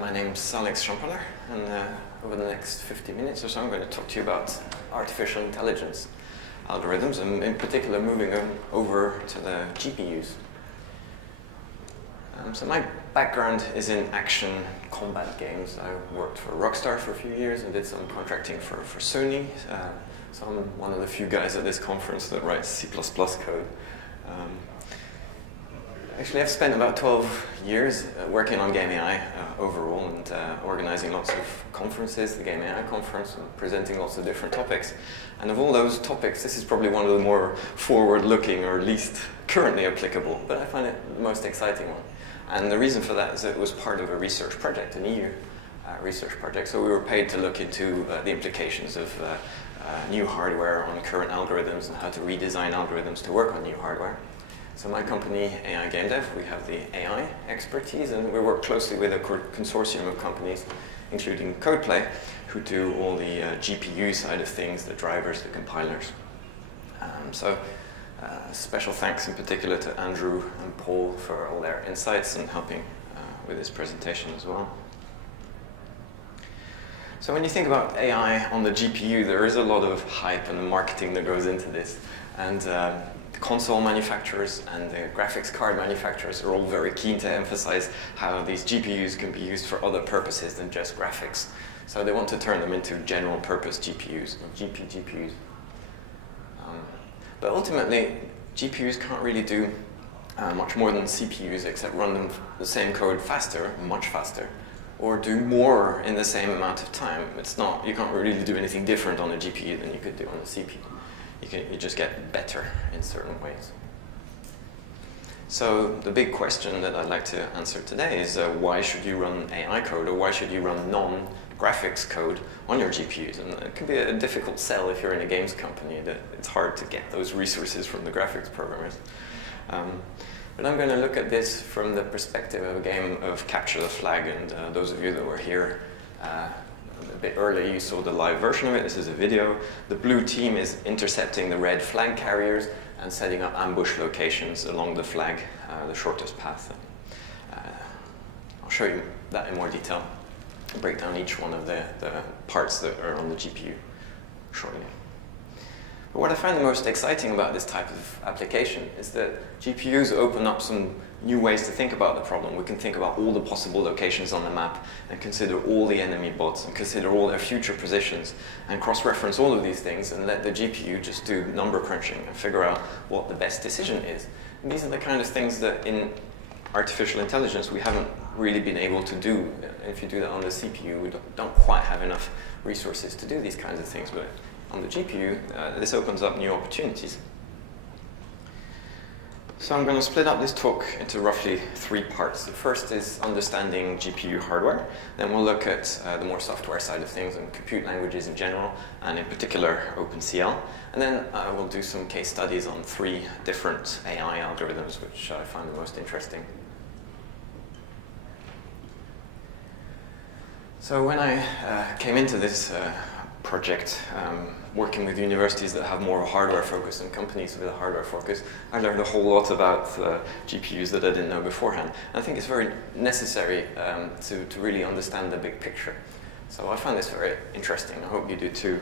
My name's Alex Champandard, and over the next 50 minutes or so I'm going to talk to you about artificial intelligence algorithms, and in particular moving over to the GPUs. So my background is in action combat games. I worked for Rockstar for a few years and did some contracting for Sony. So I'm one of the few guys at this conference that writes C++ code. Actually, I've spent about 12 years working on Game AI overall and organizing lots of conferences, the Game AI conference, and presenting lots of different topics. And of all those topics, this is probably one of the more forward-looking or least currently applicable, but I find it the most exciting one. And the reason for that is that it was part of a research project, an EU research project. So we were paid to look into the implications of new hardware on current algorithms and how to redesign algorithms to work on new hardware. So my company, AI Game Dev, we have the AI expertise, and we work closely with a consortium of companies, including CodePlay, who do all the GPU side of things, the drivers, the compilers. Special thanks in particular to Andrew and Paul for all their insights and helping with this presentation as well. So when you think about AI on the GPU, there is a lot of hype and marketing that goes into this. And the console manufacturers and the graphics card manufacturers are all very keen to emphasize how these GPUs can be used for other purposes than just graphics. So they want to turn them into general purpose GPUs, or GPGPUs. But ultimately, GPUs can't really do much more than CPUs except run them the same code faster, much faster, or do more in the same amount of time. You can't really do anything different on a GPU than you could do on a CPU. You just get better in certain ways. So the big question that I'd like to answer today is why should you run AI code, or why should you run non-graphics code on your GPUs? And it can be a difficult sell if you're in a games company, that it's hard to get those resources from the graphics programmers. But I'm going to look at this from the perspective of a game of Capture the Flag, and those of you that were here a bit earlier, you saw the live version of it. This is a video. The blue team is intercepting the red flag carriers and setting up ambush locations along the flag, the shortest path. I'll show you that in more detail. I'll break down each one of the parts that are on the GPU shortly. But what I find the most exciting about this type of application is that GPUs open up some new ways to think about the problem. We can think about all the possible locations on the map and consider all the enemy bots and consider all their future positions and cross-reference all of these things and let the GPU just do number crunching and figure out what the best decision is. And these are the kind of things that in artificial intelligence we haven't really been able to do. If you do that on the CPU, we don't quite have enough resources to do these kinds of things. But on the GPU, this opens up new opportunities. So I'm going to split up this talk into roughly 3 parts. The first is understanding GPU hardware. Then we'll look at the more software side of things and compute languages in general, and in particular OpenCL. And then we'll do some case studies on 3 different AI algorithms, which I find the most interesting. So when I came into this project, working with universities that have more of a hardware focus and companies with a hardware focus, I learned a whole lot about GPUs that I didn't know beforehand. And I think it's very necessary to really understand the big picture. So I find this very interesting. I hope you do too.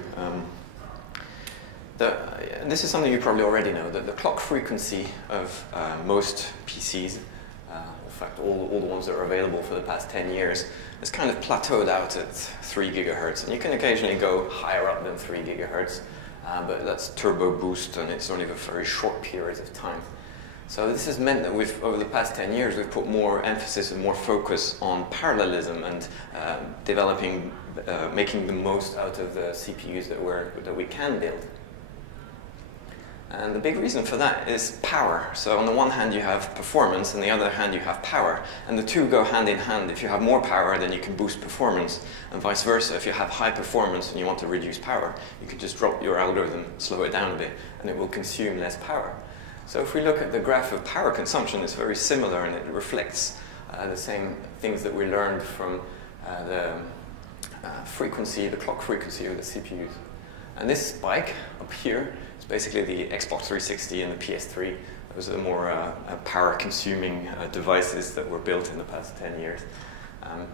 This is something you probably already know, that the clock frequency of most PCs, in fact all the ones that are available for the past 10 years, has kind of plateaued out at 3 gigahertz. And you can occasionally go higher up than 3 gigahertz, but that's turbo boost, and it's only for very short periods of time. So this has meant that over the past 10 years, we've put more emphasis and more focus on parallelism and making the most out of the CPUs that we can build. And the big reason for that is power. So on the one hand you have performance, and on the other hand you have power. And the two go hand in hand. If you have more power, then you can boost performance, and vice versa. If you have high performance and you want to reduce power, you can just drop your algorithm, slow it down a bit, and it will consume less power. So if we look at the graph of power consumption, it's very similar, and it reflects the same things that we learned from the clock frequency of the CPUs. And this spike up here is basically the Xbox 360 and the PS3. Those are the more power-consuming devices that were built in the past 10 years.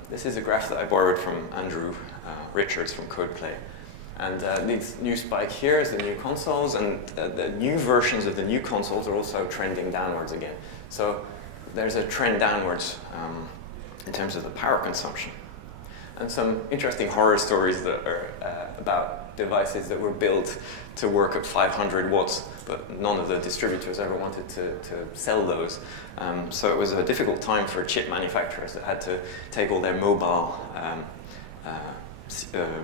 This is a graph that I borrowed from Andrew Richards from CodePlay. And this new spike here is the new consoles, and the new versions of the new consoles are also trending downwards again. So there's a trend downwards in terms of the power consumption. And some interesting horror stories that are about devices that were built to work at 500 watts, but none of the distributors ever wanted to sell those. So it was a difficult time for chip manufacturers that had to take all their mobile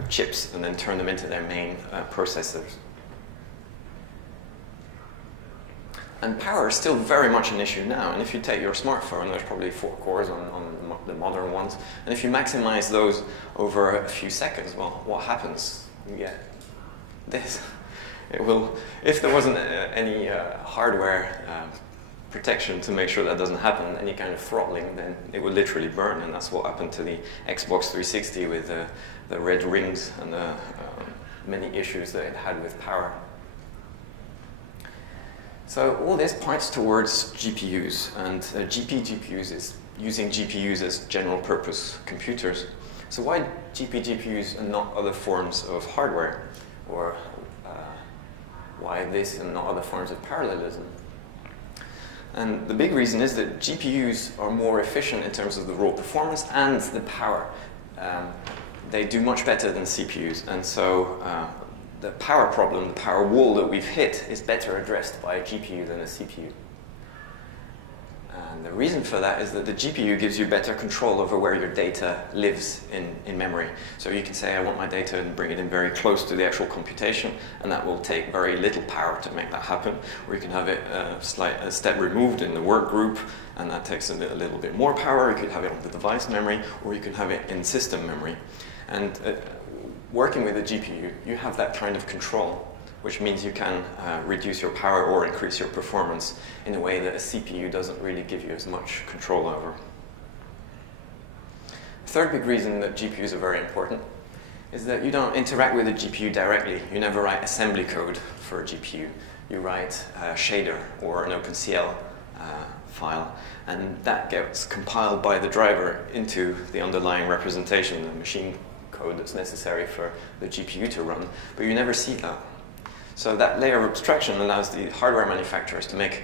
chips and then turn them into their main processors. And power is still very much an issue now. And if you take your smartphone, there's probably 4 cores on the modern ones. And if you maximize those over a few seconds, well, what happens? You get this. It will, if there wasn't any hardware protection to make sure that doesn't happen, any kind of throttling, then it would literally burn. And that's what happened to the Xbox 360 with the red rings and the many issues that it had with power. So all this points towards GPUs, and GPGPUs is using GPUs as general purpose computers. So why GPGPUs and not other forms of hardware? Or why this and not other forms of parallelism? And the big reason is that GPUs are more efficient in terms of the raw performance and the power. They do much better than CPUs, and so the power problem, the power wall that we've hit, is better addressed by a GPU than a CPU. And the reason for that is that the GPU gives you better control over where your data lives in memory. So you can say, I want my data and bring it in very close to the actual computation, and that will take very little power to make that happen. Or you can have it a step removed in the work group, and that takes a little bit more power. You could have it on the device memory, or you can have it in system memory. And working with a GPU, you have that kind of control, which means you can reduce your power or increase your performance in a way that a CPU doesn't really give you as much control over. The third big reason that GPUs are very important is that you don't interact with a GPU directly. You never write assembly code for a GPU. You write a shader or an OpenCL file, and that gets compiled by the driver into the underlying representation, the machine code that's necessary for the GPU to run, but you never see that. So that layer of abstraction allows the hardware manufacturers to make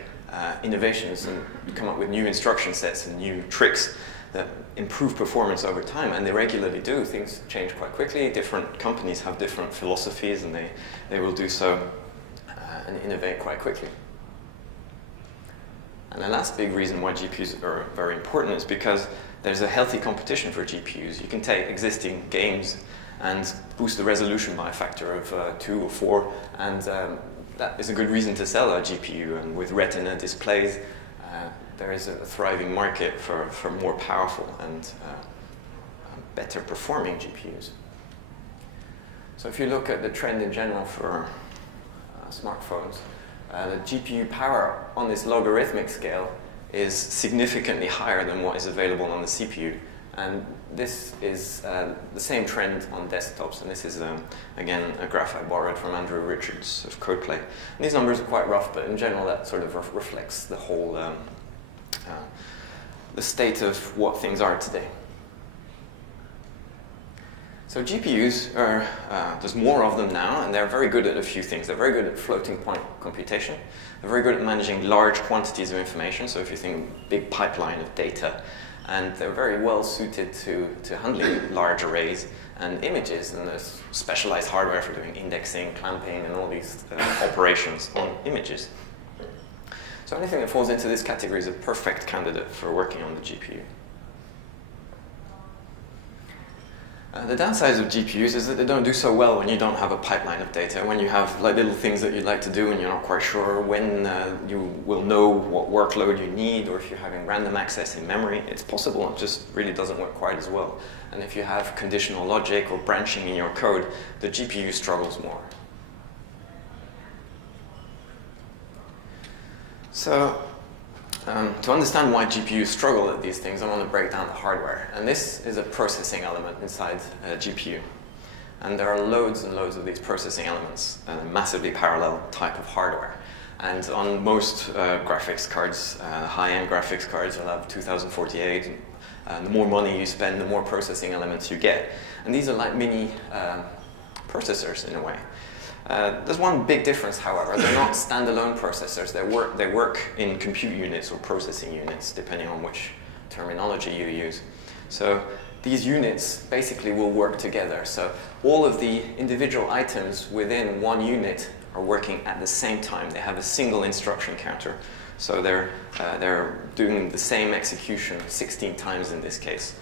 innovations and come up with new instruction sets and new tricks that improve performance over time, and they regularly do. Things change quite quickly. Different companies have different philosophies, and they will do so and innovate quite quickly. And the last big reason why GPUs are very important is because there's a healthy competition for GPUs. You can take existing games and boost the resolution by a factor of 2 or 4, and that is a good reason to sell a GPU. And with Retina displays, there is a thriving market for more powerful and better performing GPUs. So if you look at the trend in general for smartphones, the GPU power on this logarithmic scale is significantly higher than what is available on the CPU. And this is the same trend on desktops. And this is, again, a graph I borrowed from Andrew Richards of CodePlay. And these numbers are quite rough, but in general, that sort of reflects the whole, the state of what things are today. So GPUs are, there's more of them now, and they're very good at a few things. They're very good at floating point computation. They're very good at managing large quantities of information. So if you think big pipeline of data, and they're very well suited to handling large arrays and images. And there's specialized hardware for doing indexing, clamping, and all these operations on images. So anything that falls into this category is a perfect candidate for working on the GPU. The downsides of GPUs is that they don't do so well when you don't have a pipeline of data, when you have like little things that you'd like to do and you're not quite sure when you will know what workload you need, or if you're having random access in memory. It's possible, it just really doesn't work quite as well. And if you have conditional logic or branching in your code, the GPU struggles more. So, to understand why GPUs struggle at these things, I want to break down the hardware. And this is a processing element inside a GPU. And there are loads and loads of these processing elements, a massively parallel type of hardware. And on most graphics cards, high-end graphics cards, you'll have 2048 The more money you spend, the more processing elements you get. And these are like mini processors in a way. There's one big difference, however. They're not standalone processors. They work in compute units or processing units, depending on which terminology you use. So these units basically will work together. So all of the individual items within one unit are working at the same time. They have a single instruction counter. So they're doing the same execution 16 times in this case.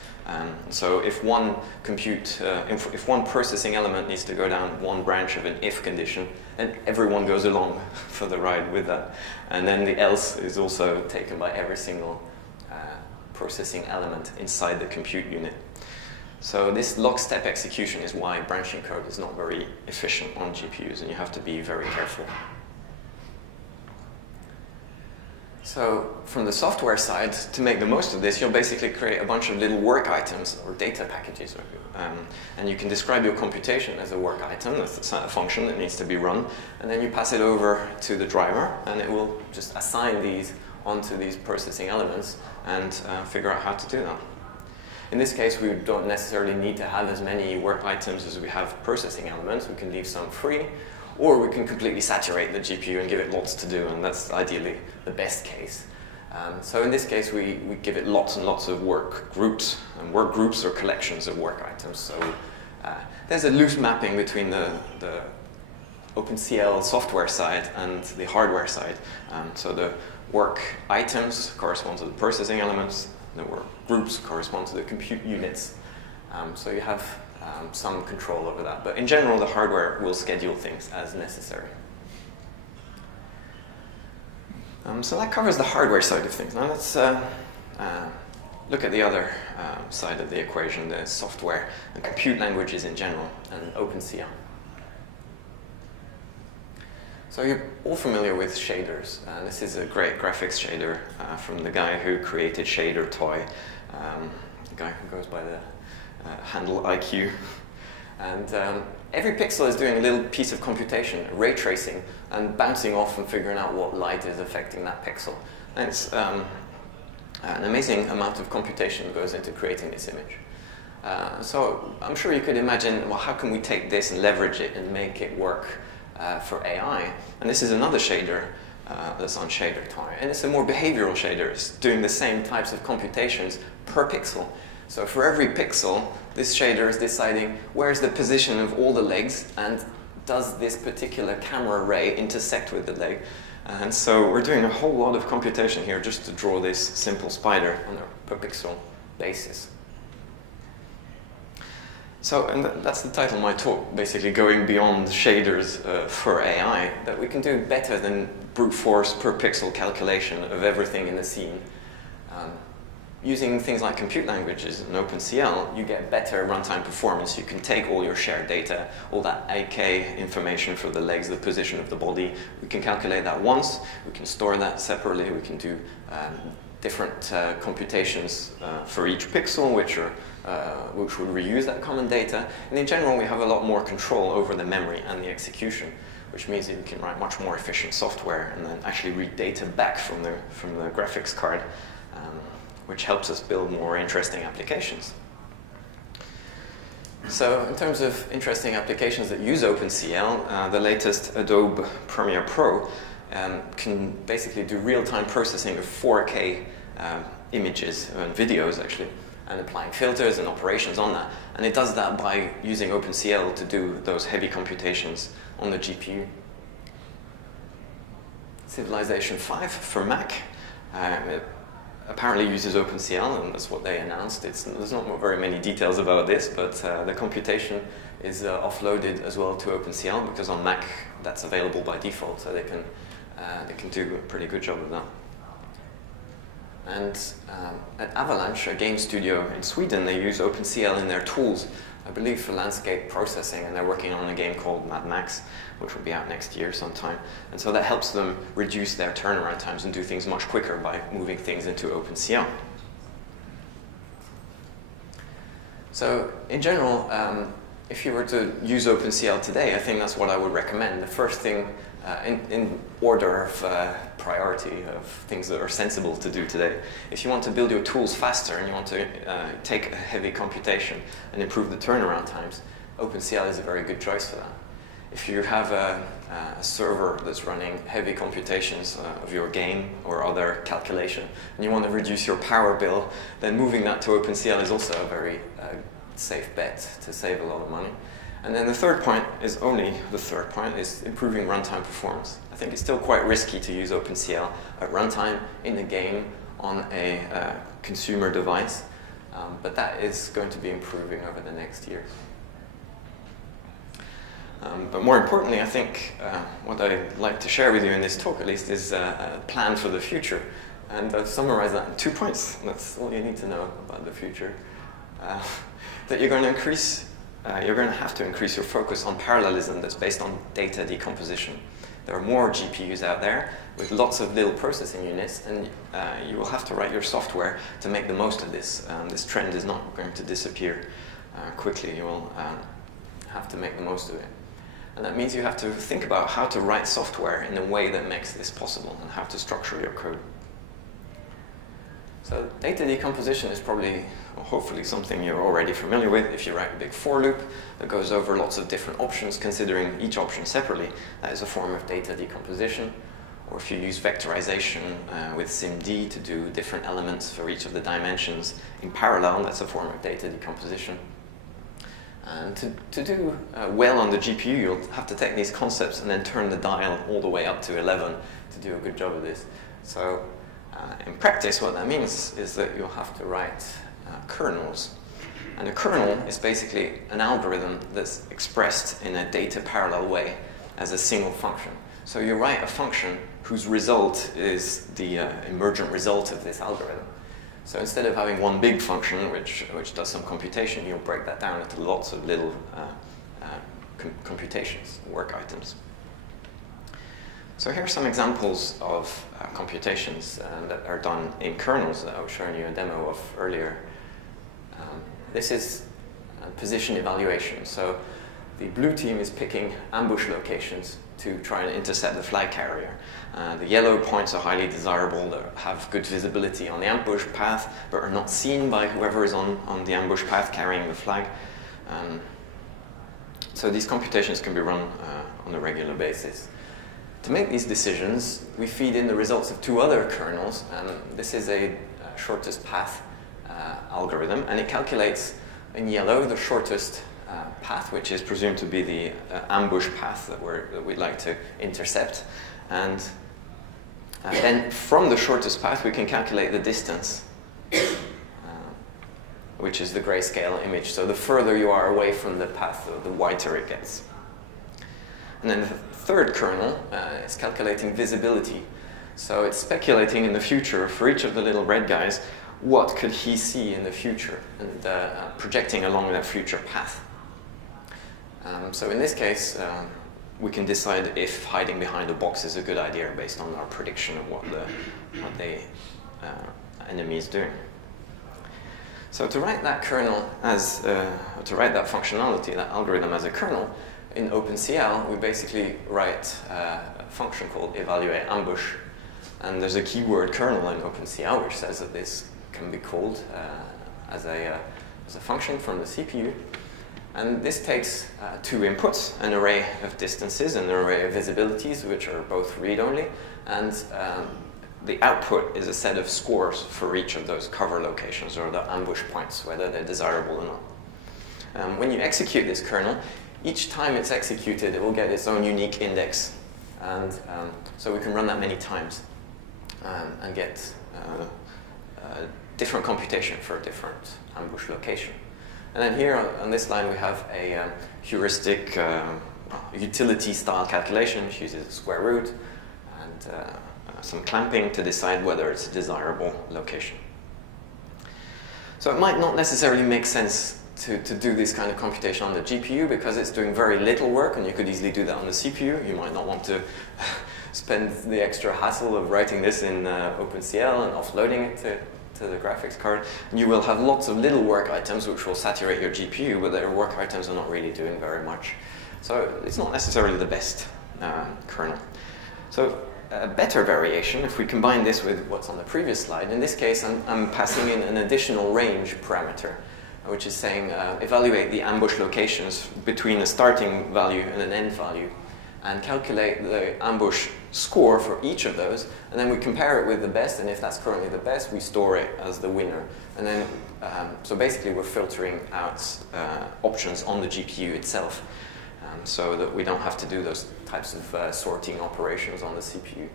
So if one if one processing element needs to go down one branch of an if condition, then everyone goes along for the ride with that. And then the else is also taken by every single processing element inside the compute unit. So this lockstep execution is why branching code is not very efficient on GPUs, and you have to be very careful. So from the software side, to make the most of this, you'll basically create a bunch of little work items or data packages. And you can describe your computation as a work item, that's a function that needs to be run. And then you pass it over to the driver, and it will just assign these onto these processing elements and figure out how to do that. In this case, we don't necessarily need to have as many work items as we have processing elements. We can leave some free, or we can completely saturate the GPU and give it lots to do, and that's ideally the best case. So in this case, we give it lots and lots of work groups, and work groups are collections of work items. So there's a loose mapping between the OpenCL software side and the hardware side. So the work items correspond to the processing elements, the work groups correspond to the compute units. So you have some control over that. But in general, the hardware will schedule things as necessary. So that covers the hardware side of things. Now let's look at the other side of the equation, the software and compute languages in general, and OpenCL. So you're all familiar with shaders. This is a great graphics shader from the guy who created Shader Toy, the guy who goes by the handle IQ. And every pixel is doing a little piece of computation, ray tracing, and bouncing off and figuring out what light is affecting that pixel. And it's an amazing amount of computation that goes into creating this image. So I'm sure you could imagine, well, how can we take this and leverage it and make it work for AI? And this is another shader that's on Shader Toy. And it's a more behavioral shader. It's doing the same types of computations per pixel. So for every pixel, this shader is deciding where's the position of all the legs, and does this particular camera ray intersect with the leg. And so we're doing a whole lot of computation here just to draw this simple spider on a per pixel basis. So, and that's the title of my talk, basically going beyond shaders for AI, that we can do better than brute force per pixel calculation of everything in the scene. Using things like compute languages and OpenCL, you get better runtime performance. You can take all your shared data, all that AK information for the legs, the position of the body. We can calculate that once. We can store that separately. We can do different computations for each pixel, which would reuse that common data. And in general, we have a lot more control over the memory and the execution, which means that we can write much more efficient software and then actually read data back from the graphics card, which helps us build more interesting applications. So in terms of interesting applications that use OpenCL, the latest Adobe Premiere Pro can basically do real-time processing of 4K images and videos, actually, and applying filters and operations on that. And it does that by using OpenCL to do those heavy computations on the GPU. Civilization 5 for Mac. It apparently uses OpenCL, and that's what they announced. There's not very many details about this, but the computation is offloaded as well to OpenCL, because on Mac that's available by default, so they can do a pretty good job of that. And at Avalanche, a game studio in Sweden, they use OpenCL in their tools, I believe for landscape processing, and they're working on a game called Mad Max, which will be out next year sometime. And so that helps them reduce their turnaround times and do things much quicker by moving things into OpenCL. So in general, if you were to use OpenCL today, I think that's what I would recommend. The first thing in order of priority of things that are sensible to do today. If you want to build your tools faster and you want to take a heavy computation and improve the turnaround times, OpenCL is a very good choice for that. If you have a server that's running heavy computations of your game or other calculation, and you want to reduce your power bill, then moving that to OpenCL is also a very safe bet to save a lot of money. And then the third point is improving runtime performance. I think it's still quite risky to use OpenCL at runtime in a game on a consumer device, but that is going to be improving over the next years. But more importantly, I think what I'd like to share with you in this talk, at least, is a plan for the future. And I've summarized that in 2 points. That's all you need to know about the future. That you're going to have to increase your focus on parallelism that's based on data decomposition. There are more GPUs out there with lots of little processing units, and you will have to write your software to make the most of this. This trend is not going to disappear quickly. You will have to make the most of it. And that means you have to think about how to write software in a way that makes this possible and how to structure your code. So data decomposition is probably, or hopefully, something you're already familiar with. If you write a big for loop that goes over lots of different options, considering each option separately, that is a form of data decomposition. Or if you use vectorization with SIMD to do different elements for each of the dimensions in parallel, that's a form of data decomposition. And to do well on the GPU, you'll have to take these concepts and then turn the dial all the way up to 11 to do a good job of this. So in practice, what that means is that you'll have to write kernels. And a kernel is basically an algorithm that's expressed in a data parallel way as a single function. So you write a function whose result is the emergent result of this algorithm. So instead of having one big function which does some computation, you'll break that down into lots of little computations, work items. So here are some examples of computations that are done in kernels that I was showing you a demo of earlier. This is position evaluation. So the blue team is picking ambush locations to try and intercept the flag carrier. The yellow points are highly desirable, that have good visibility on the ambush path, but are not seen by whoever is on the ambush path carrying the flag. So these computations can be run on a regular basis. To make these decisions, we feed in the results of two other kernels. This is a shortest path algorithm, and it calculates in yellow the shortest path, which is presumed to be the ambush path that we'd like to intercept. And then from the shortest path, we can calculate the distance, which is the grayscale image. So the further you are away from the path, the whiter it gets. And then the third kernel is calculating visibility. So it's speculating in the future for each of the little red guys, what could he see in the future, and projecting along that future path. So in this case, we can decide if hiding behind a box is a good idea based on our prediction of what the enemy is doing. So to write that kernel as, to write that functionality, that algorithm as a kernel, in OpenCL, we basically write a function called evaluate ambush. And there's a keyword kernel in OpenCL which says that this can be called as a function from the CPU. And this takes two inputs, an array of distances and an array of visibilities, which are both read-only. And the output is a set of scores for each of those cover locations, or the ambush points, whether they're desirable or not. When you execute this kernel, each time it's executed, it will get its own unique index. And so we can run that many times and get different computation for a different ambush location. And then here on this line we have a heuristic utility style calculation which uses a square root and some clamping to decide whether it's a desirable location. So it might not necessarily make sense to do this kind of computation on the GPU because it's doing very little work, and you could easily do that on the CPU. You might not want to spend the extra hassle of writing this in OpenCL and offloading it to the graphics card. And you will have lots of little work items which will saturate your GPU, but their work items are not really doing very much. So it's not necessarily the best kernel. So a better variation, if we combine this with what's on the previous slide, in this case I'm passing in an additional range parameter, which is saying evaluate the ambush locations between a starting value and an end value, and calculate the ambush score for each of those, and then we compare it with the best, and if that's currently the best, we store it as the winner. And then, so basically we're filtering out options on the GPU itself, so that we don't have to do those types of sorting operations on the CPU,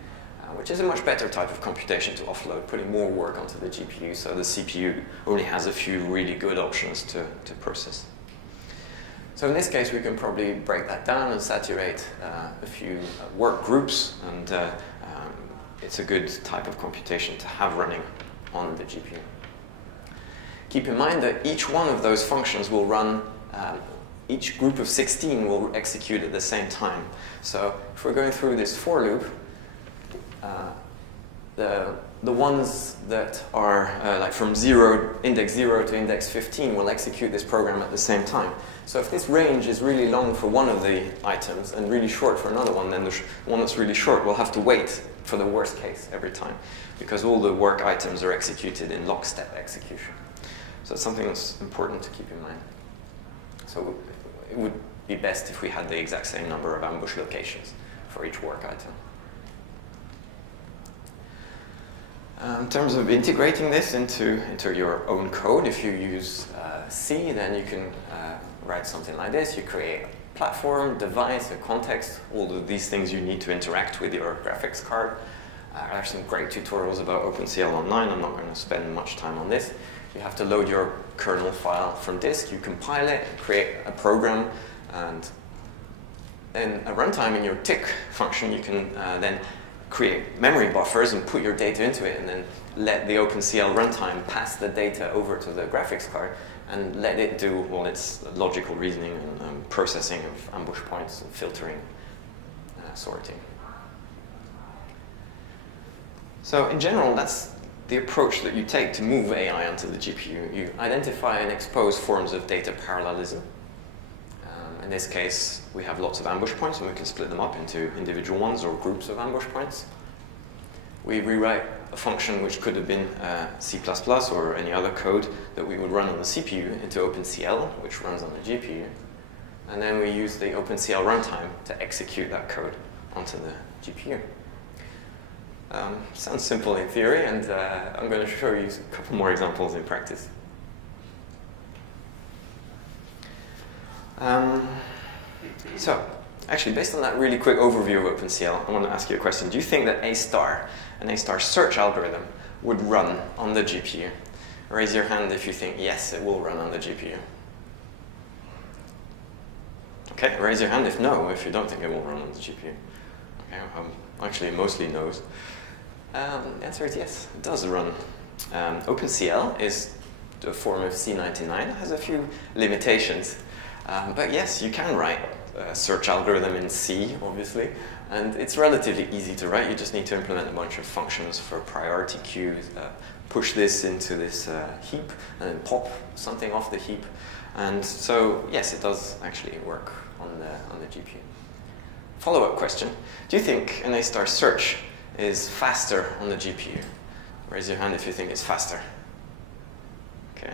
which is a much better type of computation to offload, putting more work onto the GPU, so the CPU only has a few really good options to process. So in this case, we can probably break that down and saturate a few work groups, and it's a good type of computation to have running on the GPU. Keep in mind that each one of those functions will run, each group of 16 will execute at the same time. So if we're going through this for loop, the ones that are like from index 0 to index 15 will execute this program at the same time. So if this range is really long for one of the items and really short for another one, then the one that's really short will have to wait for the worst case every time, because all the work items are executed in lockstep execution. So it's something that's important to keep in mind. So it would be best if we had the exact same number of ambush locations for each work item. In terms of integrating this into your own code, if you use C, then you can write something like this. You create a platform, device, a context, all of these things you need to interact with your graphics card. There are some great tutorials about OpenCL online. I'm not going to spend much time on this. You have to load your kernel file from disk, you compile it, create a program, and then a runtime in your tick function, you can then create memory buffers and put your data into it, and then let the OpenCL runtime pass the data over to the graphics card and let it do all its logical reasoning and processing of ambush points and filtering, sorting. So in general, that's the approach that you take to move AI onto the GPU. You identify and expose forms of data parallelism. In this case, we have lots of ambush points, and we can split them up into individual ones or groups of ambush points. We rewrite a function which could have been C++ or any other code that we would run on the CPU into OpenCL, which runs on the GPU. And then we use the OpenCL runtime to execute that code onto the GPU. Sounds simple in theory, and I'm going to show you a couple more examples in practice. So, actually, based on that really quick overview of OpenCL, I want to ask you a question. Do you think that an A* search algorithm would run on the GPU? Raise your hand if you think, yes, it will run on the GPU. Okay, raise your hand if no, if you don't think it will run on the GPU. Okay, actually, mostly no's. The answer is yes, it does run. OpenCL is a form of C99. It has a few limitations. But yes, you can write a search algorithm in C, obviously, and it's relatively easy to write. You just need to implement a bunch of functions for priority queues, push this into this heap, and then pop something off the heap. And so, yes, it does actually work on the GPU. Follow-up question. Do you think an A* search is faster on the GPU? Raise your hand if you think it's faster. Okay.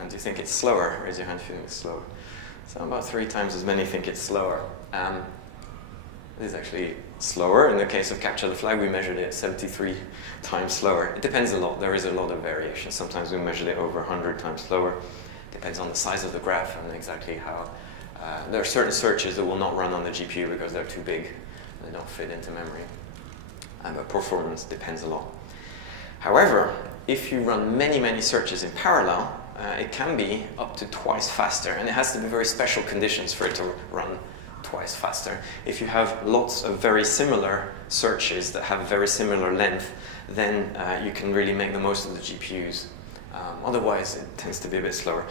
And do you think it's slower? Raise your hand if you think it's slower. So about 3 times as many think it's slower. It is actually slower. In the case of capture the flag, we measured it 73 times slower. It depends a lot. There is a lot of variation. Sometimes we measured it over 100 times slower. Depends on the size of the graph and exactly how. There are certain searches that will not run on the GPU because they're too big. They don't fit into memory. But performance depends a lot. However, if you run many, many searches in parallel, it can be up to twice faster, and it has to be very special conditions for it to run twice faster. If you have lots of very similar searches that have very similar length, then you can really make the most of the GPUs. Otherwise, it tends to be a bit slower.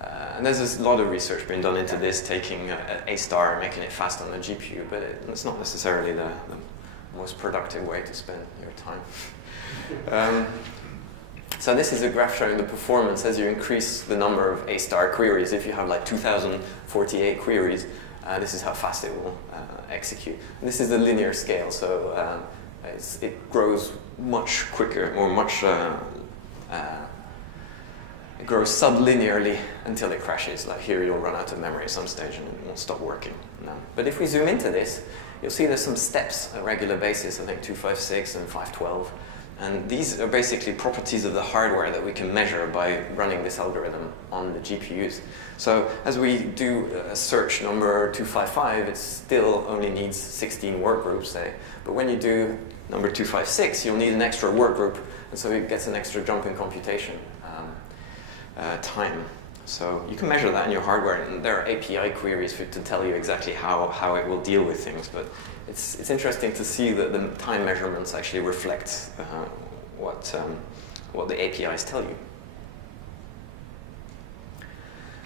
And there's a lot of research being done into this, taking A* and making it fast on the GPU, but it's not necessarily the most productive way to spend your time. So this is a graph showing the performance as you increase the number of A* queries. If you have like 2048 queries, this is how fast it will execute. And this is the linear scale, so it grows much quicker, or much, it grows sublinearly until it crashes. Like here, you'll run out of memory at some stage and it won't stop working. No. But if we zoom into this, you'll see there's some steps on a regular basis, I think 256 and 512. And these are basically properties of the hardware that we can measure by running this algorithm on the GPUs. So as we do a search number 255, it still only needs 16 work groups, say. But when you do number 256, you'll need an extra work group, and so it gets an extra jump in computation time. So you can measure that in your hardware, and there are API queries to tell you exactly how it will deal with things. But it's interesting to see that the time measurements actually reflect what the APIs tell you.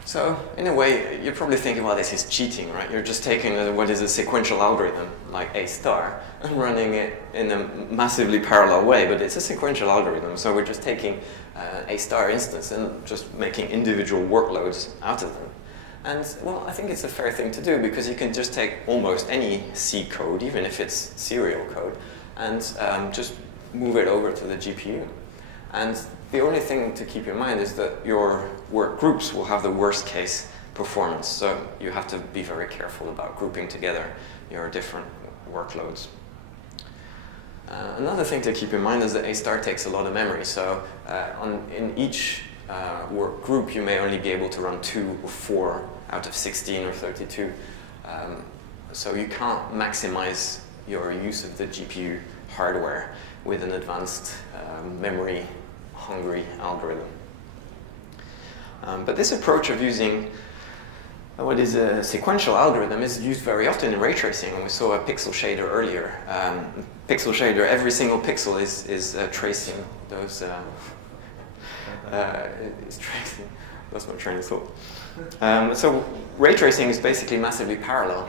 So in a way, you're probably thinking, well, this is cheating, right? You're just taking what is a sequential algorithm, like A star, and running it in a massively parallel way, but it's a sequential algorithm, so we're just taking A star instance and just making individual workloads out of them. And, well, I think it's a fair thing to do, because you can just take almost any C code, even if it's serial code, and just move it over to the GPU. And the only thing to keep in mind is that your work groups will have the worst case performance. So you have to be very careful about grouping together your different workloads. Another thing to keep in mind is that A star takes a lot of memory. So in each work group, you may only be able to run 2 or 4 out of 16 or 32. So you can't maximize your use of the GPU hardware with an advanced memory-hungry algorithm. But this approach of using what is a sequential algorithm is used very often in ray tracing, and we saw a pixel shader earlier. Pixel shader, every single pixel is tracing those. It's tracing. That's my train of thought. So ray tracing is basically massively parallel.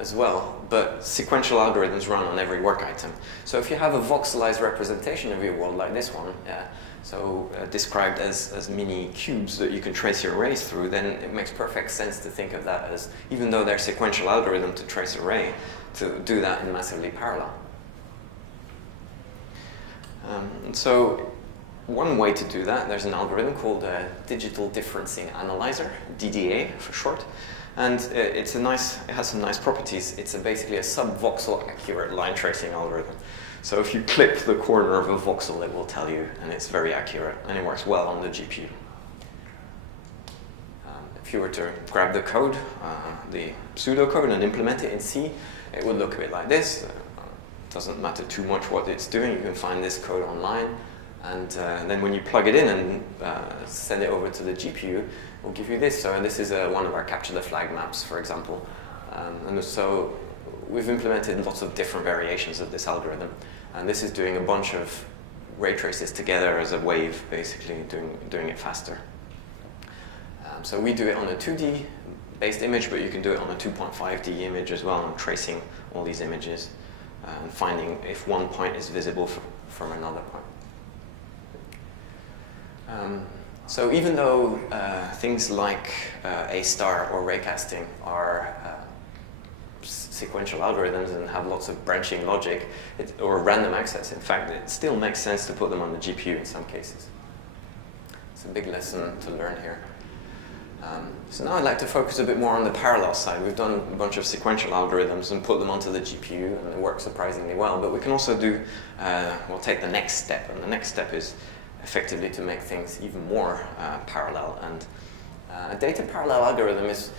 As well, but sequential algorithms run on every work item. So if you have a voxelized representation of your world like this one, described as mini cubes that you can trace your arrays through, then it makes perfect sense to think of that as, even though they're sequential algorithm to trace array, to do that in massively parallel. So one way to do that, there's an algorithm called Digital Differencing Analyser, DDA for short. And it has some nice properties. It's basically a sub-voxel accurate line tracing algorithm. So if you clip the corner of a voxel, it will tell you, and it's very accurate, and it works well on the GPU. If you were to grab the code, the pseudocode, and implement it in C, it would look a bit like this. It doesn't matter too much what it's doing. You can find this code online. And then when you plug it in and send it over to the GPU, we'll give you this. So this is one of our capture the flag maps, for example. And so we've implemented lots of different variations of this algorithm. And this is doing a bunch of ray traces together as a wave, basically doing it faster. So we do it on a 2D based image, but you can do it on a 2.5D image as well, and tracing all these images and finding if one point is visible from another point. So even though things like A star or raycasting are sequential algorithms and have lots of branching logic, or random access, in fact, it still makes sense to put them on the GPU in some cases. It's a big lesson to learn here. So now I'd like to focus a bit more on the parallel side. We've done a bunch of sequential algorithms and put them onto the GPU, and they work surprisingly well. But we can also do, we'll take the next step, and the next step is effectively to make things even more parallel. And a data parallel algorithm is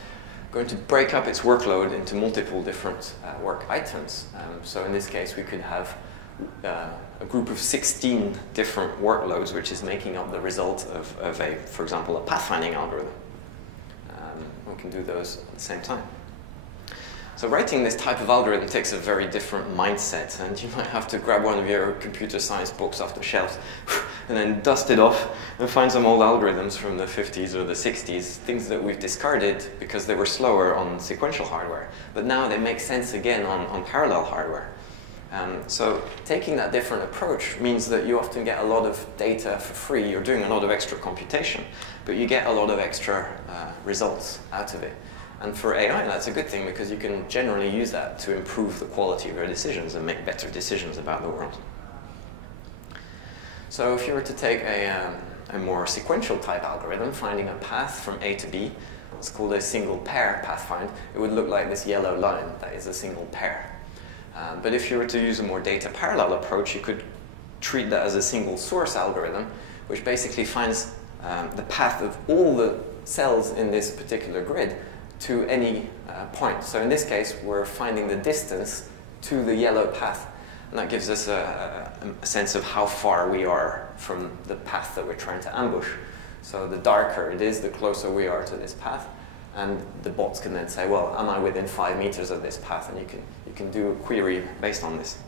going to break up its workload into multiple different work items. So in this case, we could have a group of 16 different workloads, which is making up the result of for example, a pathfinding algorithm. We can do those at the same time. So writing this type of algorithm takes a very different mindset, and you might have to grab one of your computer science books off the shelves and then dust it off and find some old algorithms from the 50s or the 60s, things that we've discarded because they were slower on sequential hardware. But now they make sense again on parallel hardware. So taking that different approach means that you often get a lot of data for free. You're doing a lot of extra computation, but you get a lot of extra results out of it. And for AI, that's a good thing because you can generally use that to improve the quality of your decisions and make better decisions about the world. So if you were to take a more sequential type algorithm, finding a path from A to B, it's called a single pair pathfind, it would look like this yellow line, that is a single pair. But if you were to use a more data parallel approach, you could treat that as a single source algorithm, which basically finds the path of all the cells in this particular grid to any point. So in this case, we're finding the distance to the yellow path, and that gives us a sense of how far we are from the path that we're trying to ambush. So the darker it is, the closer we are to this path, and the bots can then say, well, am I within 5 meters of this path? And you can do a query based on this.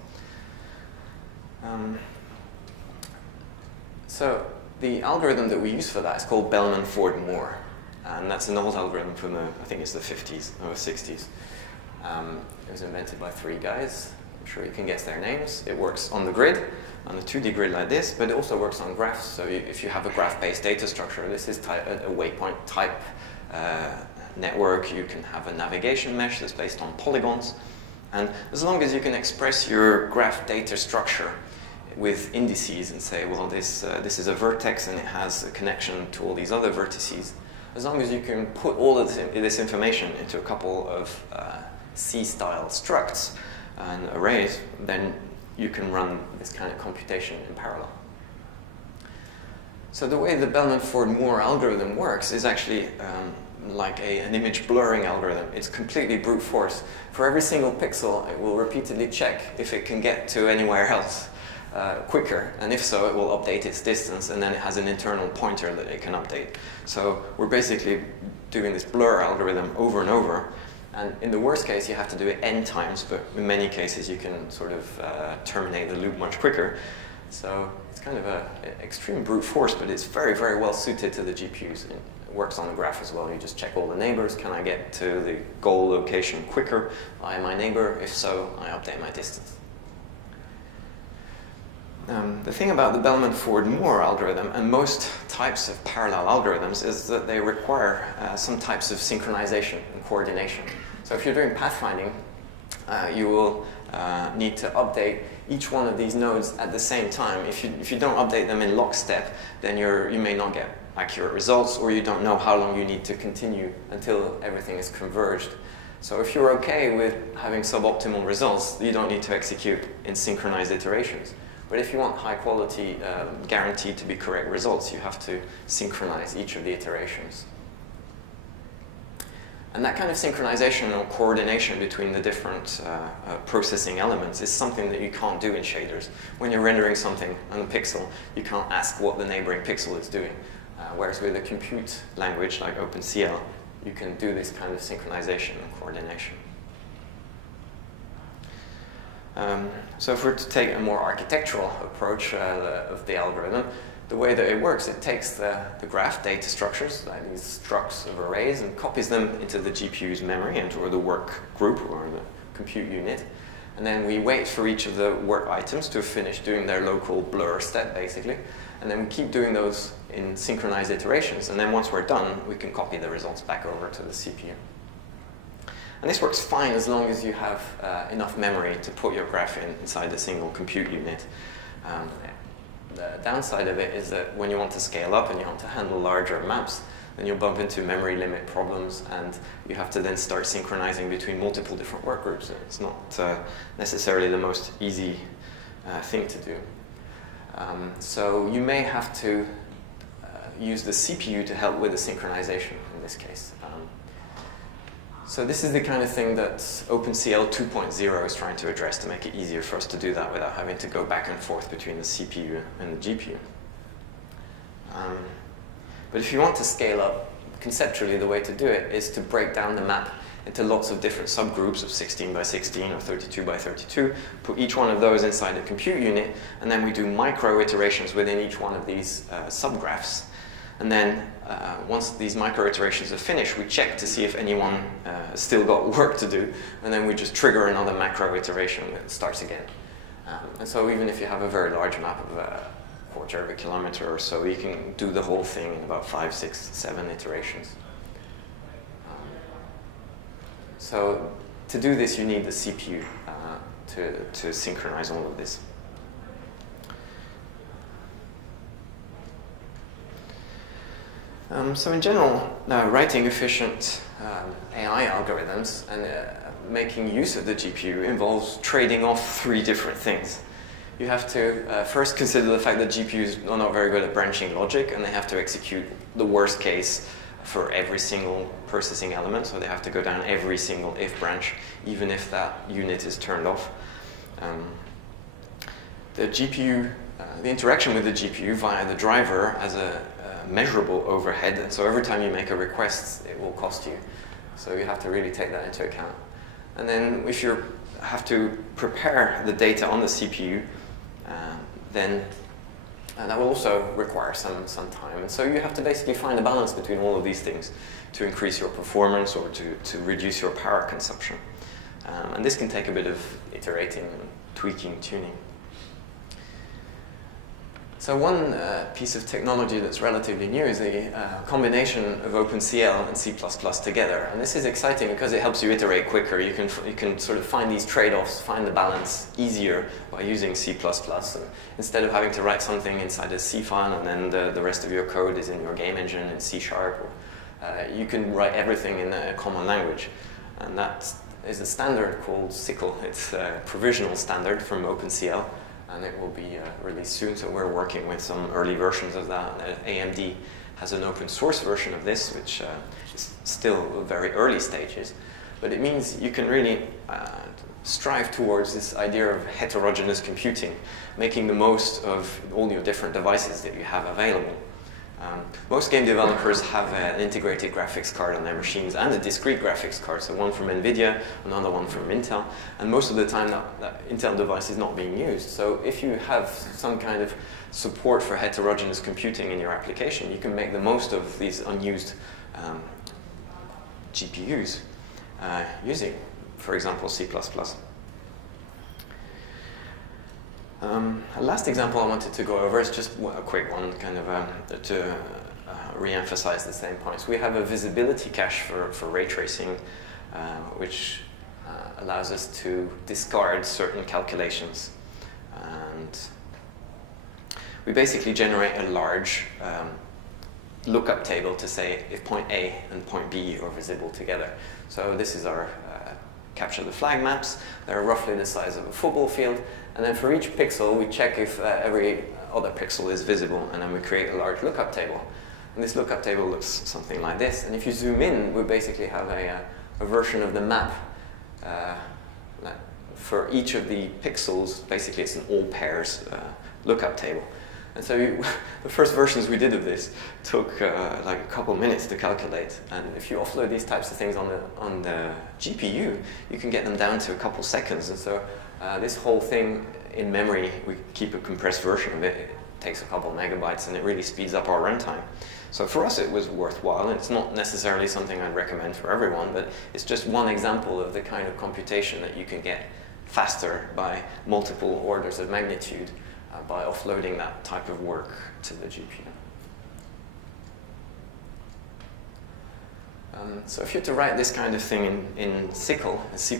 So the algorithm that we use for that is called Bellman-Ford-Moore. And that's an old algorithm from the, I think it's the 50s or 60s. It was invented by 3 guys. I'm sure you can guess their names. It works on the grid, on a 2D grid like this, but it also works on graphs. So if you have a graph-based data structure, this is a waypoint type network. You can have a navigation mesh that's based on polygons. And as long as you can express your graph data structure with indices and say, well, this is a vertex and it has a connection to all these other vertices, as long as you can put all of this information into a couple of C-style structs and arrays, then you can run this kind of computation in parallel. So the way the Bellman-Ford-Moore algorithm works is actually like an image blurring algorithm. It's completely brute force. For every single pixel, it will repeatedly check if it can get to anywhere else quicker, and if so, it will update its distance, and then it has an internal pointer that it can update. So we're basically doing this blur algorithm over and over, and in the worst case, you have to do it n times, but in many cases, you can sort of terminate the loop much quicker. So it's kind of an extreme brute force, but it's very, very well suited to the GPUs. It works on the graph as well. You just check all the neighbors. Can I get to the goal location quicker by my neighbor? If so, I update my distance. The thing about the Bellman-Ford-Moore algorithm and most types of parallel algorithms is that they require some types of synchronization and coordination. So if you're doing pathfinding, you will need to update each one of these nodes at the same time. If you don't update them in lockstep, then you may not get accurate results, or you don't know how long you need to continue until everything is converged. So if you're okay with having suboptimal results, you don't need to execute in synchronized iterations. But if you want high quality, guaranteed to be correct results, you have to synchronize each of the iterations. And that kind of synchronization or coordination between the different processing elements is something that you can't do in shaders. When you're rendering something on a pixel, you can't ask what the neighboring pixel is doing. Whereas with a compute language like OpenCL, you can do this kind of synchronization and coordination. So if we're to take a more architectural approach of the algorithm, the way that it works, it takes the graph data structures, like these structs of arrays, and copies them into the GPU's memory or the work group or the compute unit. And then we wait for each of the work items to finish doing their local blur step, basically. And then we keep doing those in synchronized iterations. And then once we're done, we can copy the results back over to the CPU. And this works fine as long as you have enough memory to put your graph inside a single compute unit. The downside of it is that when you want to scale up and you want to handle larger maps, then you'll bump into memory limit problems, and you have to then start synchronizing between multiple different work groups. It's not necessarily the most easy thing to do. So you may have to use the CPU to help with the synchronization in this case. So this is the kind of thing that OpenCL 2.0 is trying to address, to make it easier for us to do that without having to go back and forth between the CPU and the GPU. But if you want to scale up, conceptually the way to do it is to break down the map into lots of different subgroups of 16 by 16 or 32 by 32, put each one of those inside a compute unit, and then we do micro iterations within each one of these subgraphs. And then once these micro iterations are finished, we check to see if anyone has still got work to do, and then we just trigger another macro iteration that starts again. And so even if you have a very large map of a quarter of a kilometer or so, you can do the whole thing in about 5, 6, 7 iterations. So to do this, you need the CPU to synchronize all of this. So in general, writing efficient AI algorithms and making use of the GPU involves trading off three different things. You have to first consider the fact that GPUs are not very good at branching logic, and they have to execute the worst case for every single processing element, so they have to go down every single if branch, even if that unit is turned off. The GPU, the interaction with the GPU via the driver has a measurable overhead, and so every time you make a request, it will cost you. So you have to really take that into account. And then if you have to prepare the data on the CPU, then that will also require some time. And so you have to basically find a balance between all of these things to increase your performance or to reduce your power consumption. And this can take a bit of iterating, tweaking, tuning. So one piece of technology that's relatively new is the combination of OpenCL and C++ together. And this is exciting because it helps you iterate quicker. You can sort of find these trade-offs, find the balance easier by using C++. And instead of having to write something inside a C file and then the rest of your code is in your game engine in C#, you can write everything in a common language. And that is a standard called SYCL. It's a provisional standard from OpenCL. And it will be released soon, so we're working with some early versions of that. AMD has an open source version of this, which is still very early stages. But it means you can really strive towards this idea of heterogeneous computing, making the most of all your different devices that you have available. Most game developers have an integrated graphics card on their machines and a discrete graphics card, so one from NVIDIA, another one from Intel, and most of the time that Intel device is not being used. So if you have some kind of support for heterogeneous computing in your application, you can make the most of these unused GPUs using, for example, C++. A last example I wanted to go over is just a quick one, kind of to re-emphasize the same points. We have a visibility cache for ray tracing, which allows us to discard certain calculations. And we basically generate a large lookup table to say if point A and point B are visible together. So this is our capture the flag maps. They're roughly the size of a football field. And then for each pixel, we check if every other pixel is visible, and then we create a large lookup table. And this lookup table looks something like this. And if you zoom in, we basically have a version of the map for each of the pixels. Basically, it's an all pairs lookup table. And so the first versions we did of this took like a couple minutes to calculate. And if you offload these types of things on the GPU, you can get them down to a couple seconds. And so this whole thing in memory, we keep a compressed version of it. It takes a couple megabytes, and it really speeds up our runtime. So for us, it was worthwhile. And it's not necessarily something I'd recommend for everyone, but it's just one example of the kind of computation that you can get faster by multiple orders of magnitude by offloading that type of work to the GPU. So if you had to write this kind of thing in SYCL, C++,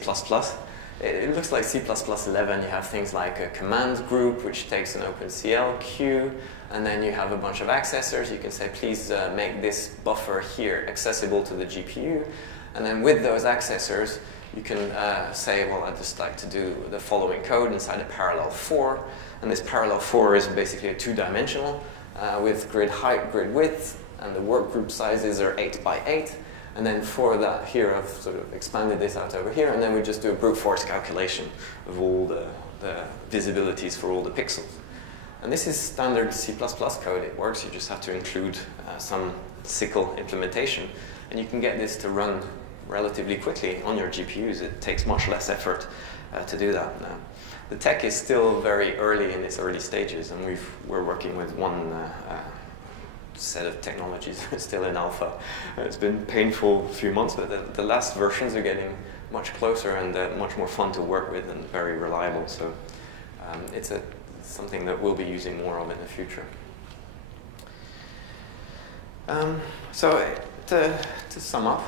it looks like C++11. You have things like a command group, which takes an OpenCL queue, and then you have a bunch of accessors. You can say, please make this buffer here accessible to the GPU. And then with those accessors, you can say, well, I'd just like to do the following code inside a parallel 4. And this parallel 4 is basically a two-dimensional with grid height, grid width, and the work group sizes are 8 by 8. And then for that here, I've sort of expanded this out over here, and then we just do a brute force calculation of all the visibilities for all the pixels. And this is standard C++ code. It works. You just have to include some SYCL implementation, and you can get this to run relatively quickly on your GPUs. It takes much less effort to do that. The tech is still very early in its early stages, and we're working with one set of technologies still in alpha. It's been painful few months, but the last versions are getting much closer and much more fun to work with and very reliable. So it's something that we'll be using more of in the future. So to sum up,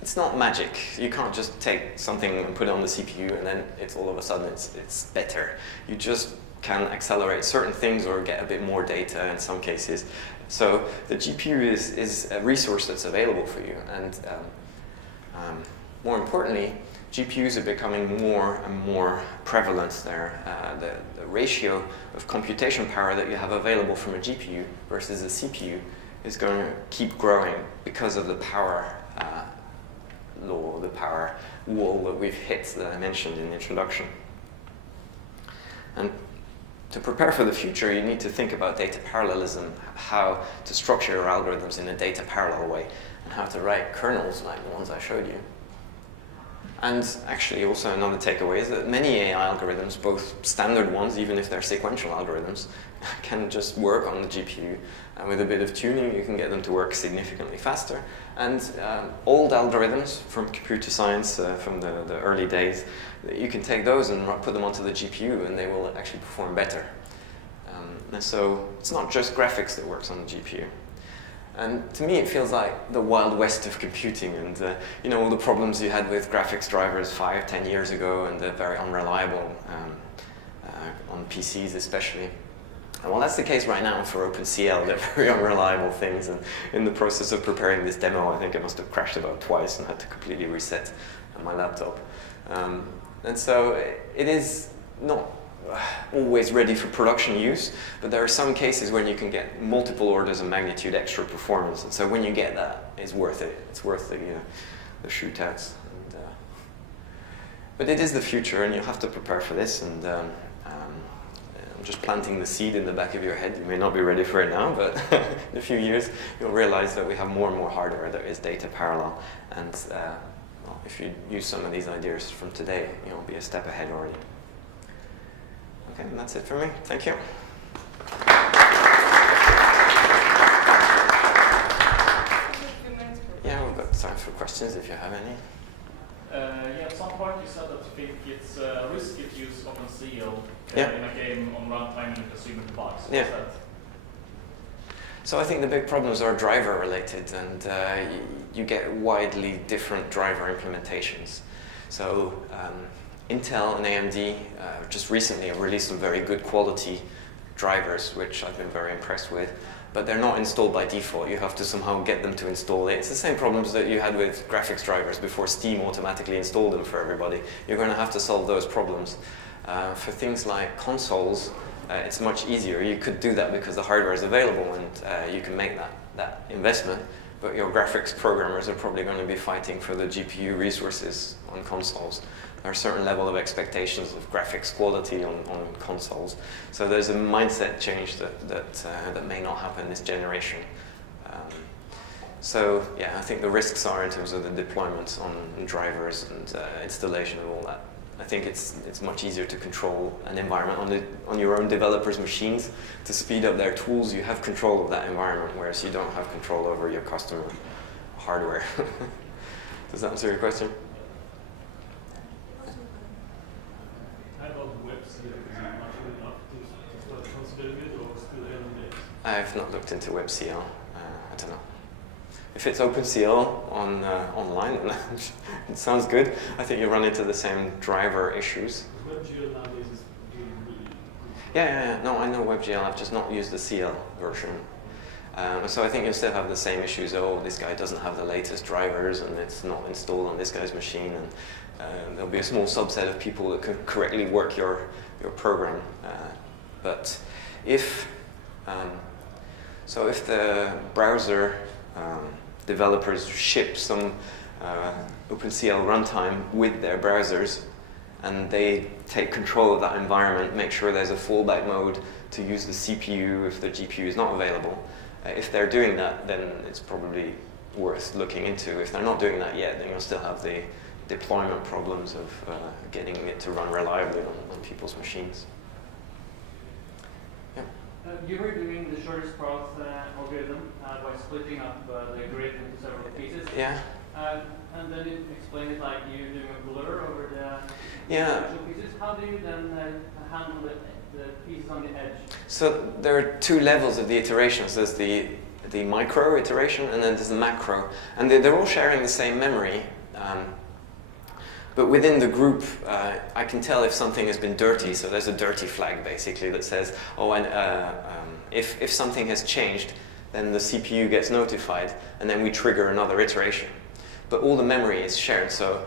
it's not magic. You can't just take something and put it on the CPU and then it's all of a sudden it's better. You just can accelerate certain things or get a bit more data in some cases. So the GPU is a resource that's available for you. And more importantly, GPUs are becoming more and more prevalent there. The ratio of computation power that you have available from a GPU versus a CPU is going to keep growing because of the power law, the power wall that we've hit that I mentioned in the introduction. And to prepare for the future, you need to think about data parallelism, how to structure your algorithms in a data parallel way, and how to write kernels like the ones I showed you. And actually also another takeaway is that many AI algorithms, both standard ones, even if they're sequential algorithms, can just work on the GPU. And with a bit of tuning, you can get them to work significantly faster. And old algorithms from computer science, from the early days, you can take those and put them onto the GPU and they will actually perform better. And so it's not just graphics that works on the GPU. And to me, it feels like the Wild West of computing, and you know, all the problems you had with graphics drivers 5, 10 years ago, and they're very unreliable on PCs especially. And well, that's the case right now for OpenCL. They're very unreliable things, and in the process of preparing this demo, I think I must have crashed about twice and had to completely reset my laptop. And so it is not always ready for production use, but there are some cases when you can get multiple orders of magnitude extra performance, and so when you get that, it's worth it. It's worth the shootouts. And, but it is the future, and you have to prepare for this. And I'm just planting the seed in the back of your head. You may not be ready for it now, but in a few years, you'll realize that we have more and more hardware that is data parallel. And well, if you use some of these ideas from today, you'll be a step ahead already. Okay, and that's it for me. Thank you. Yeah, we've got time for questions if you have any. Yeah, at some point you said that you think it's risky to use OpenCL in a game on runtime and consuming bugs. Yeah. So I think the big problems are driver related, and you get widely different driver implementations. So Intel and AMD just recently have released some very good quality drivers, which I've been very impressed with, but they're not installed by default. You have to somehow get them to install it. It's the same problems that you had with graphics drivers before Steam automatically installed them for everybody. You're going to have to solve those problems. For things like consoles, it's much easier. You could do that because the hardware is available and you can make that investment, but your graphics programmers are probably going to be fighting for the GPU resources on consoles. There are a certain level of expectations of graphics quality on consoles. So there's a mindset change that may not happen this generation. So yeah, I think the risks are in terms of the deployment on drivers and installation of all that. I think it's much easier to control an environment on your own developers' machines. To speed up their tools, you have control of that environment, whereas you don't have control over your customer hardware. Does that answer your question? I've not looked into WebCL. I don't know. If it's OpenCL on online, then it sounds good. I think you run into the same driver issues. WebGL nowadays is doing really good. Yeah. No, I know WebGL. I've just not used the CL version. So I think you'll still have the same issues. Oh, this guy doesn't have the latest drivers, and it's not installed on this guy's machine. And there'll be a small subset of people that can correctly work your program. But if the browser developers ship some OpenCL runtime with their browsers, and they take control of that environment, make sure there's a fallback mode to use the CPU if the GPU is not available. If they're doing that, then it's probably worth looking into. If they're not doing that yet, then you'll still have the deployment problems of getting it to run reliably on people's machines. You were doing the shortest path algorithm by splitting up the grid into several pieces. Yeah. And then you explained it like you're doing a blur over the individual pieces. How do you then handle the pieces on the edge? So there are two levels of the iterations. There's the the micro iteration, and then there's the macro. And they're all sharing the same memory. But within the group, I can tell if something has been dirty. So there's a dirty flag, basically, that says, oh, and if something has changed, then the CPU gets notified, and then we trigger another iteration. But all the memory is shared, so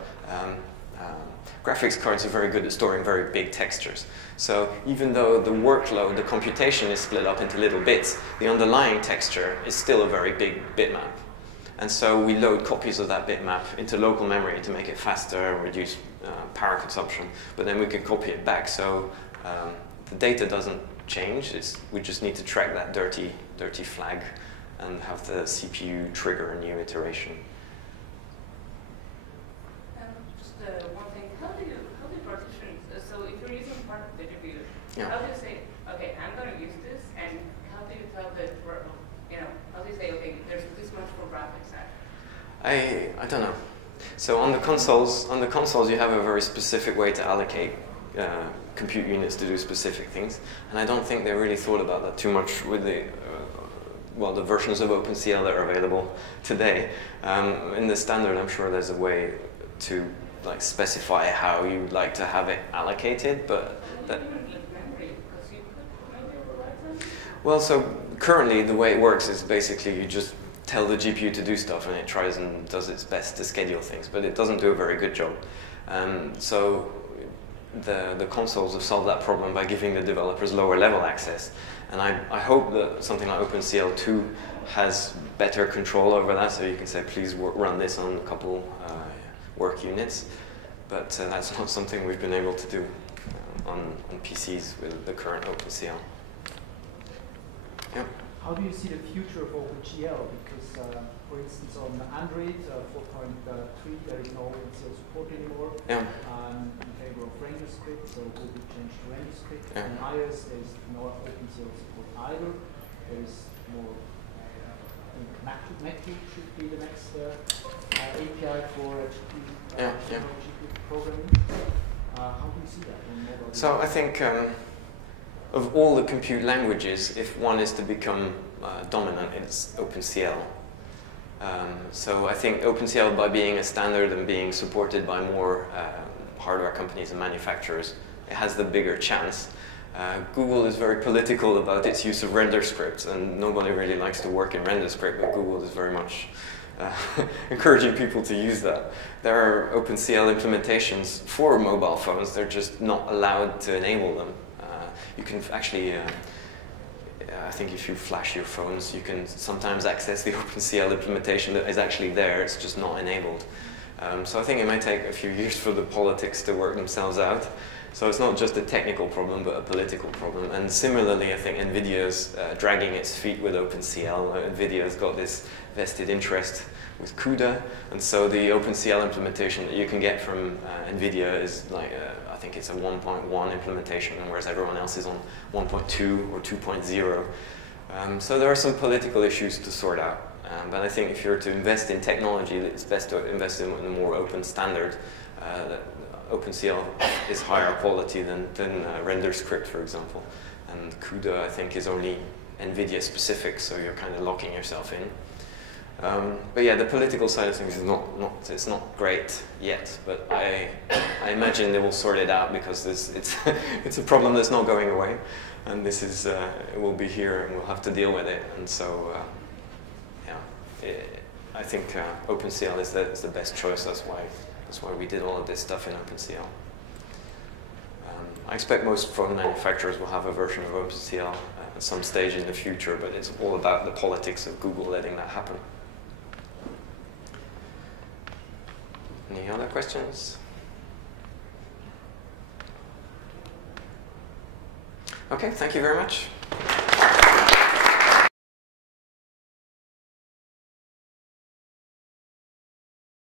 graphics cards are very good at storing very big textures. So even though the workload, the computation is split up into little bits, the underlying texture is still a very big bitmap. And so we load copies of that bitmap into local memory to make it faster and reduce power consumption. But then we can copy it back, so the data doesn't change. We just need to track that dirty flag and have the CPU trigger a new iteration. One thing, how do you partition? So if you're using part of the GPU, yeah. How do you say, okay, I'm going to use this, and how do you tell that, how do you say, okay, there's this much for graphics? I don't know. So on the consoles you have a very specific way to allocate compute units to do specific things, and I don't think they really thought about that too much with the the versions of OpenCL that are available today. In the standard, I'm sure there's a way to specify how you'd like to have it allocated, but well, so currently the way it works is basically you just tell the GPU to do stuff and it tries and does its best to schedule things, but it doesn't do a very good job. So the consoles have solved that problem by giving the developers lower level access. And I hope that something like OpenCL 2 has better control over that, so you can say, please run this on a couple work units. But that's not something we've been able to do on PCs with the current OpenCL. Yeah. How do you see the future of OpenCL? Because, for instance, on Android 4.3, there is no OpenCL support anymore. Yeah. In favor of RenderScript, so it will be changed to RenderScript. Yeah. On iOS, there is no OpenCL support either. There is more, I think Macbook should be the next API for GPU programming. How do you see that on mobile? So I think of all the compute languages, if one is to become dominant, it's OpenCL. So I think OpenCL, by being a standard and being supported by more hardware companies and manufacturers, it has the bigger chance. Google is very political about its use of RenderScript, and nobody really likes to work in RenderScript, but Google is very much encouraging people to use that. There are OpenCL implementations for mobile phones, they're just not allowed to enable them. You can actually, I think if you flash your phones, you can sometimes access the OpenCL implementation that is actually there, it's just not enabled. So I think it might take a few years for the politics to work themselves out. So it's not just a technical problem, but a political problem. And similarly, I think NVIDIA's dragging its feet with OpenCL. NVIDIA's got this vested interest with CUDA, and so the OpenCL implementation that you can get from NVIDIA is I think it's a 1.1 implementation, whereas everyone else is on 1.2 or 2.0. So there are some political issues to sort out. But I think if you're to invest in technology, it's best to invest in a more open standard. OpenCL is higher quality than RenderScript, for example. And CUDA, I think, is only NVIDIA specific, so you're kind of locking yourself in. But yeah, the political side of things is it's not great yet, but I imagine they will sort it out, because it's a problem that's not going away, and this is it will be here and we'll have to deal with it. And so I think OpenCL is the best choice. That's why we did all of this stuff in OpenCL. I expect most phone manufacturers will have a version of OpenCL at some stage in the future, but it's all about the politics of Google letting that happen. Any other questions? Okay, thank you very much.